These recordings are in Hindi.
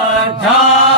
Oh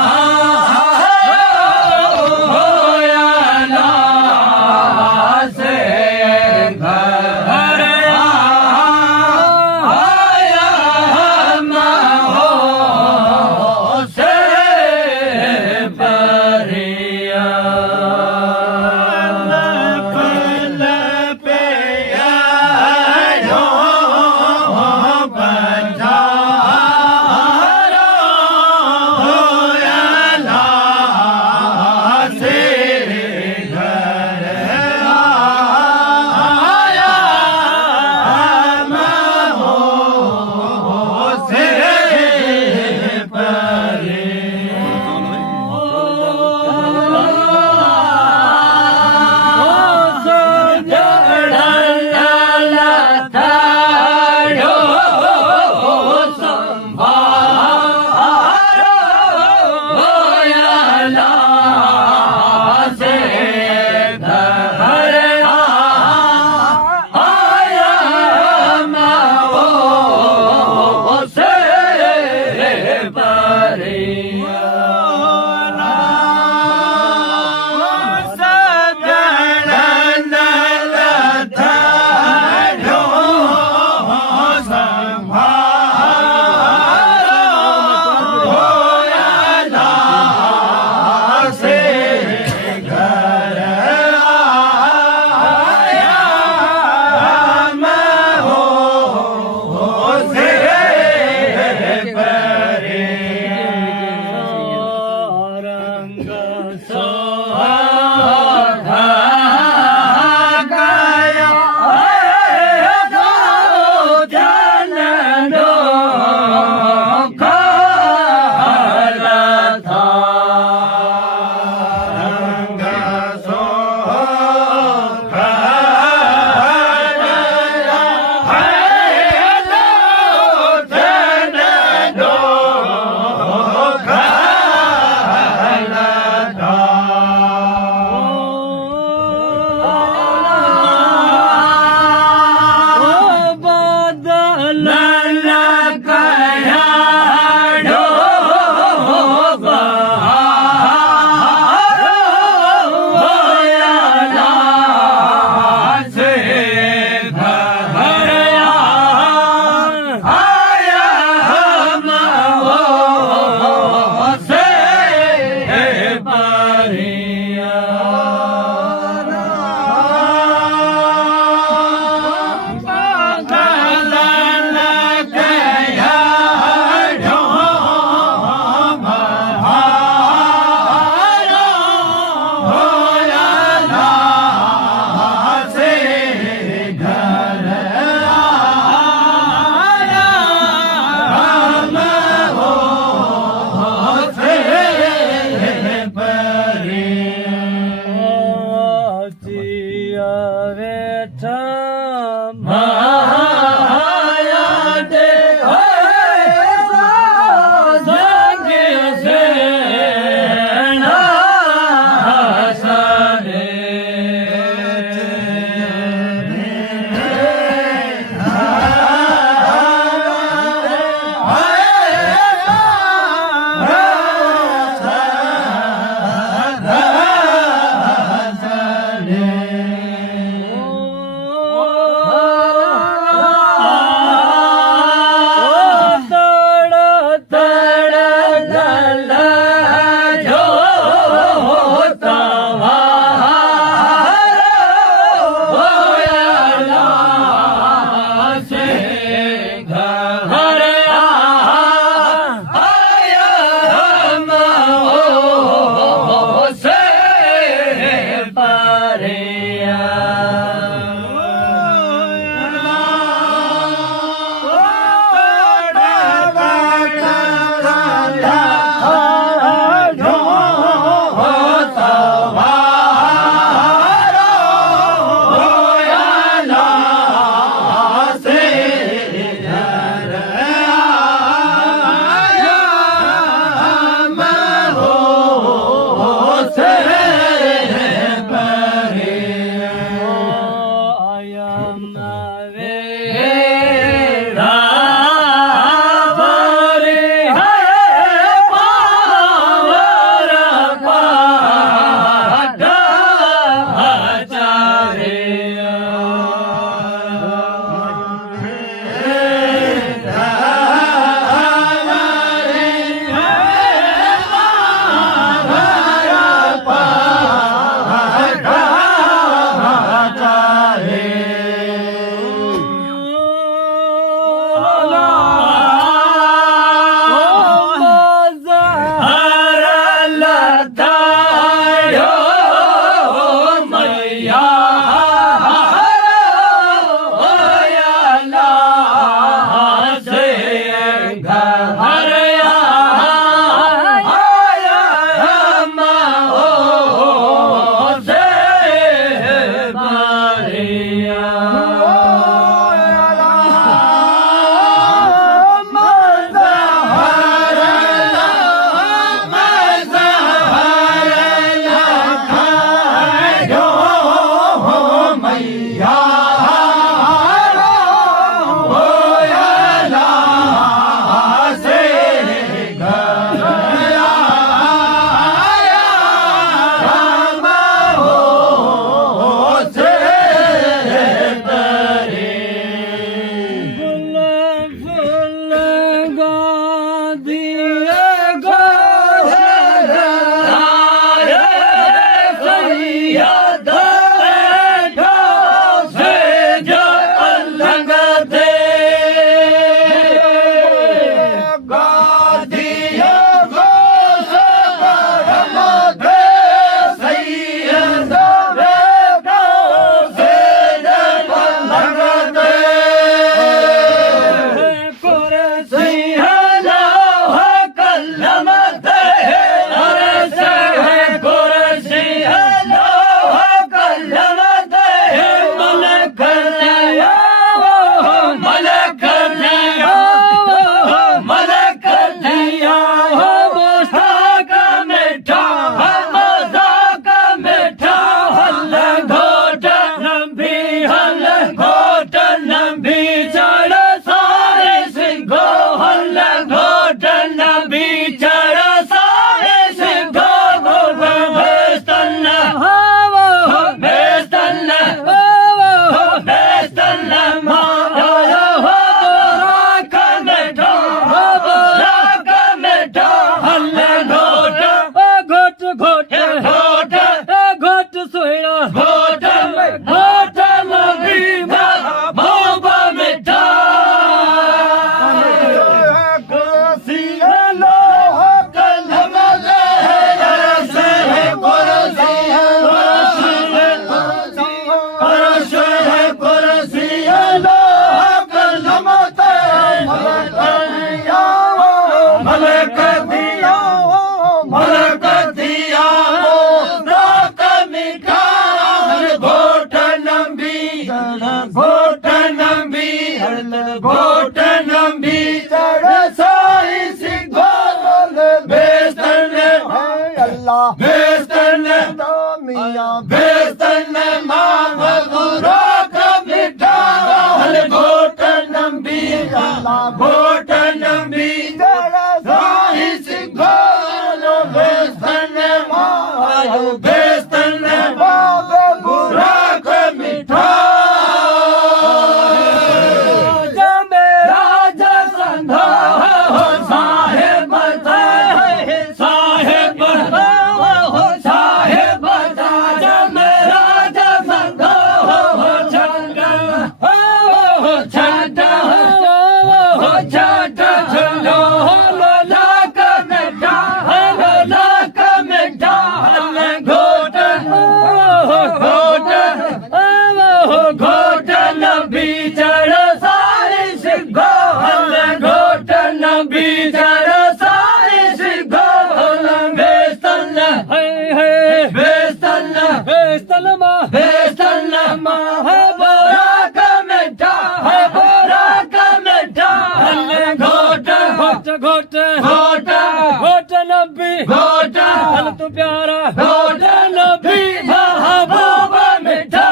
नबी घोटा हल तू प्यारा घोटा नबी महबूब मिठा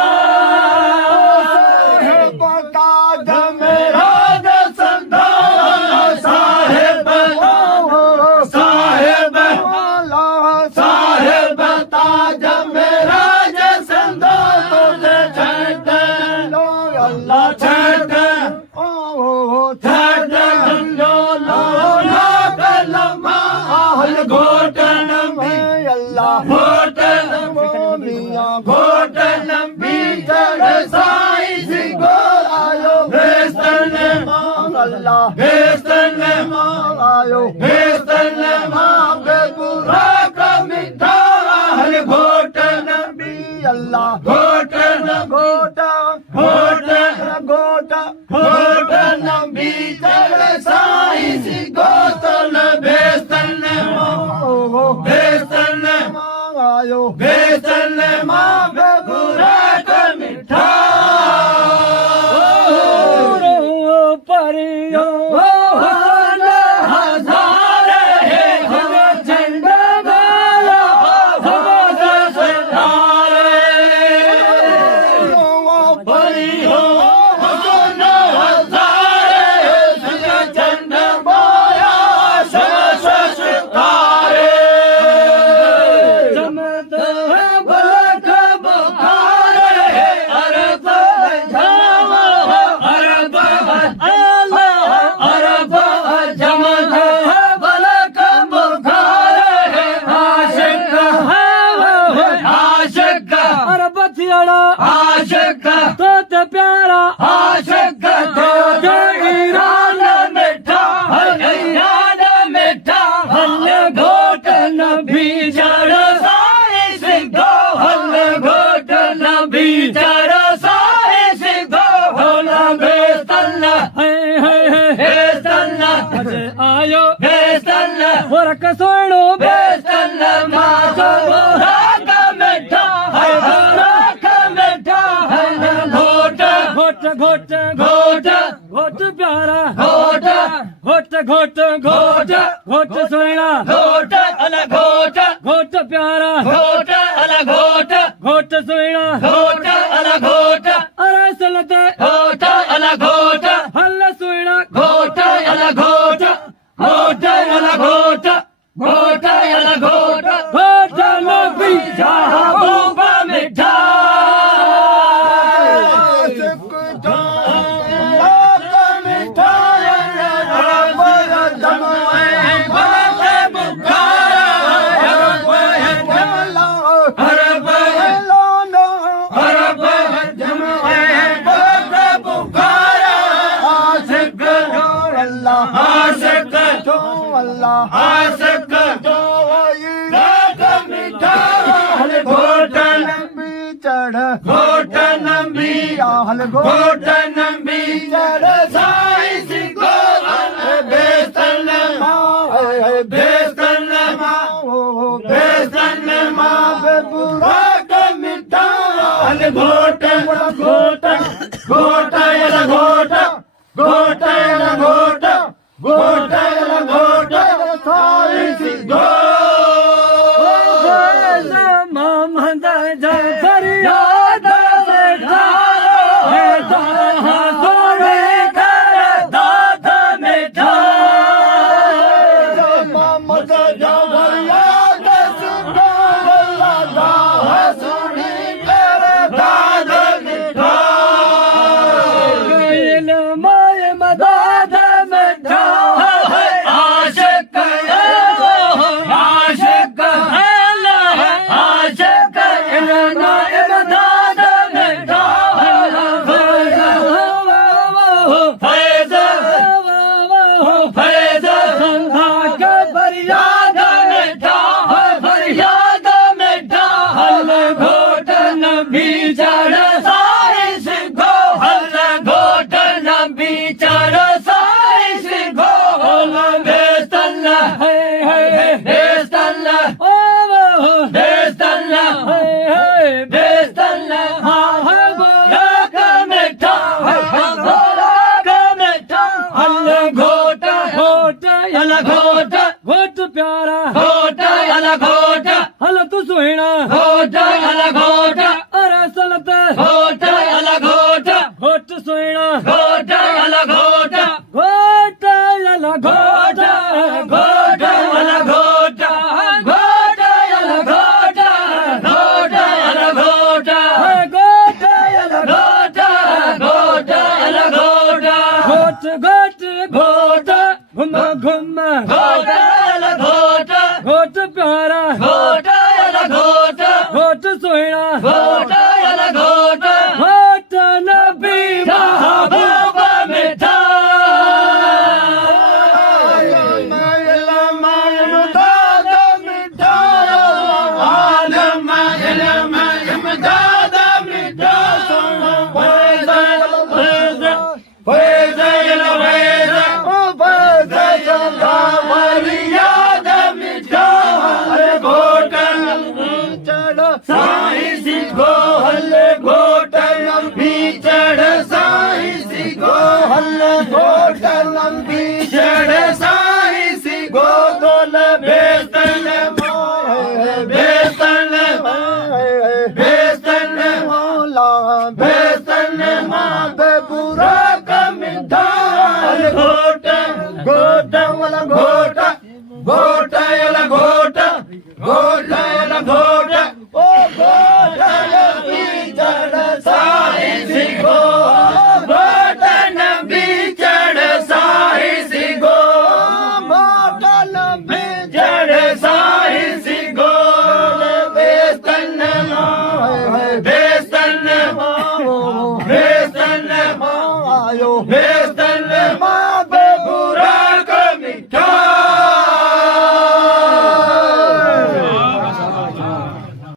घोटन बीचड़ साई सिंगो आयो बेस्तन अल्लाह बेस्तन आयो बेस्तन मां बेबुरा का मिठा हल घोटन बी अल्लाह घोटन घोटा घोटन घोटा घोटन बीचड़ साई सिंगो तन बेस्तन बेस्तन आयो बेस्तन मां बेबुरा का मिठा परियो हजार है झंडा वाला परियो आशिक तो ते प्यारा आशिक तो ईरान मिठा ईरान मिठा हल घोटन बीचड़ साई सिंगो हल घोटन बीचड़ साई सिंगो हल बेस्तन बेस्तन आयो बेस्तन वरक सोणो बेस्तन मां बुरा का मिठा घोट घोट घोट प्यारा घोट घोट घोट घोट घोट सोना घोट अल घोट घोट प्यारा घोट अल घोट घोट सोना घोट अल घोट अरे सलते घोट अल घोट हल सोना घोट अल घोट घोट अल घोट घोट अल घोट घोट नबी महबूब मिठा आशिक तो मिठा घोटन चढ़ घोटन बी हल घोटन बीचड़ साई सिंगो बेस्तन बेस्तन बेस्तन मां बेबुरा का मिठा हल घोटन घोटन घोटन घोटन घोटन घोटन घोटन घोटन साई सिंगो मोहम्मद जाफर याद बैठा सोने कर दाद मिठा मोहम्मद जाफर याद लगा सोने कर दाद मिठा माय मदद मिठा आशिक आशिक आशिक नाइब दाद मिठा फैज फैज संधा के फरियाद मिठा फरियाद मिठा हल घोटन बीचड़ साई सिंगो हल घोटन बीचड़ साई सिंगो हल बेस्तन बेस्तन बेस्तन बेस्तन बोला का मिठा बोला का मिठा हल घोट घोट हल घोट घोट प्यारा घोट याला घोट हलत सोयणा घोट याला घोट अरे सलत घोट याला घोट घोट सोयणा घोट याला घोट घोट याला घोट घोट याला घोट घोट याला घोट घोट याला घोट घोट याला घोट घोट याला घोट घोट घोट घोट घुम घुम घोट याला घोट घोट प्यारा घोट याला घोट घोट सोयणा घोट याला घोट घोट नबी महबूब मिठा साईं सिखो हल्ले घोटलम बीचड़ साईं सिखो हल्ले घोटलम बीचड़ साईं सिखो तोल बेस्तन बेस्तन बेस्तन मौला बेस्तन मां बेपुरा कमिठा घोट घोट वाला घोट घोट वाला घोट घोट वाला घोट ओ घोट बीचड़ साईं सिखो घोट बीचड़ साईं सिखो घोट बीचड़ साईं सिखो बेस्तन बेस्तन बेस्तन आयो